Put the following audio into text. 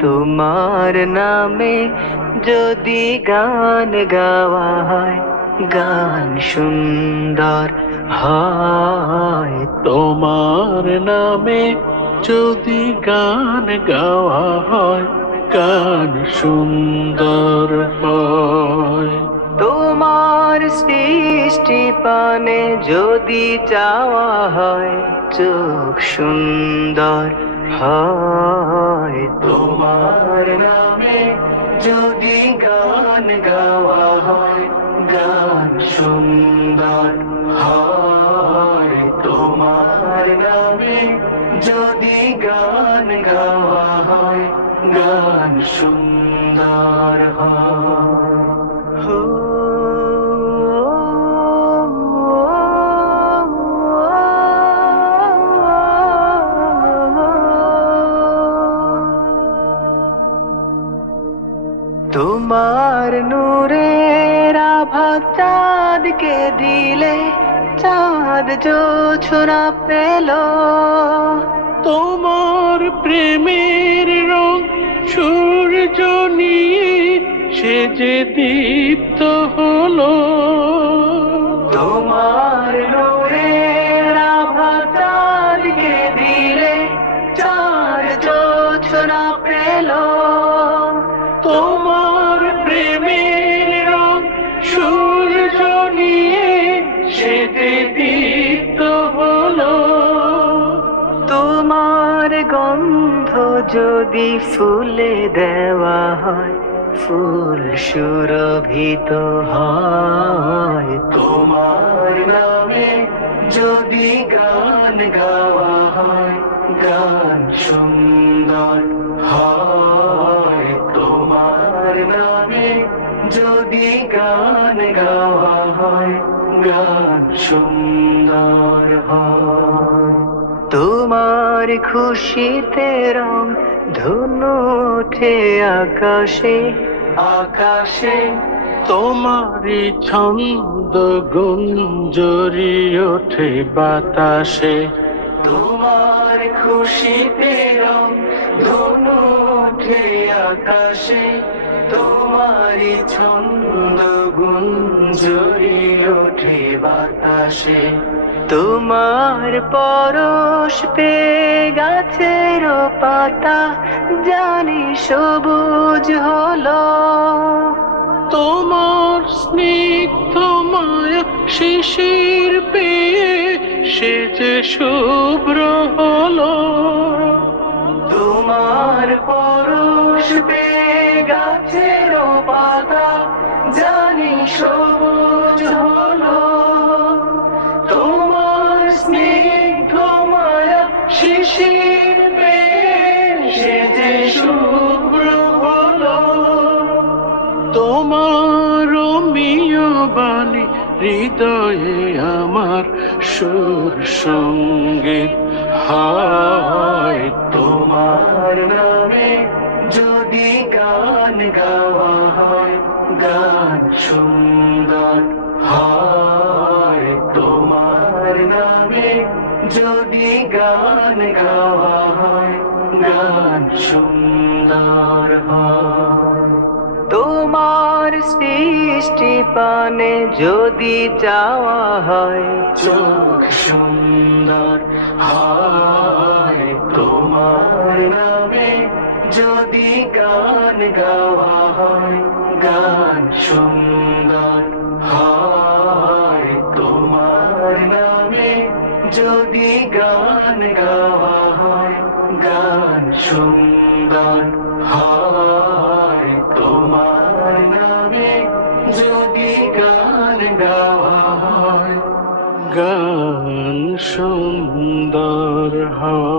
তোমার নামে যদি গান গাওয়া হয়, গান সুন্দর হয়। তোমার নামে যদি গান গাওয়া হয়, গান সুন্দর হয়। তোমার সৃষ্টি পানে যদি চাওয়া হয়, চোখ সুন্দর হয়। তোমার নামে যদি গান গাওয়া হয়, গান সুন্দর হয়। তোমার নামে যদি গান গাওয়া হয়, গান সুন্দর হয়। হো তোমার নূরের আভা চাঁদকে দিলে, চাঁদ জোছনা পেল। তোমার প্রেমের রং সূর্য নিয়ে সে যে দীপ্ত হলো। তোমার নূরের আভা চাঁদকে দিলে, চাঁদ জোছনা পেল। তোমার প্রেমের রং সূর্য নিয়ে সে যে দীপ্ত হলো। তোমার গন্ধ যদি ফুলে দেওয়া হয়, ফুল সুরভিত হয়। তোমার নামে যদি গান গাওয়া হয়, গান সুন্দর হয়। তোমার নামে যদি গান গাওয়া হয়, গান সুন্দর হয়। তোমার খুশিতে রং ধনু ওঠে আকাশে, আকাশে। তোমারই ছন্দ গুঞ্জরি ওঠে বাতাসে। তোমার খুশিতে রং ধনু ওঠে আকাশে। তোমারই ছন্দ গুঞ্জরি ওঠে বাতাসে। তোমার পরশ পেয়ে গাছের পাতা জানি সবুজ হলো। তোমার স্নিগ্ধ মায়া শিশির পেয়ে সে যে শুভ্র হলো। তোমার পরশ পেয়ে গাছের পাতা জানি সবুজ হলো। তোমার স্নিগ্ধ মায়া শিশির পেয়ে সে যে শুভ্র হলো। তোমার রোমিও বাণী হৃদয়ে আমার সুর সঙ্গীত হয়। তোমার নামে যদি গান গাওয়া হয়, গান সুন্দর হয়। তোমার নামে যদি গান গাওয়া হয়, গান সুন্দর হয়। তোমার সৃষ্টি পানে যদি চাওয়া হয়, চোখ সুন্দর হয়। তোমার নামে যদি গান গাওয়া হয়, গান সুন্দর হয়। তোমার নামে যদি গান গাওয়া হয়, গান সুন্দর হয়। তোমার নামে যদি গান গাওয়া হয়, গান সুন্দর হয়।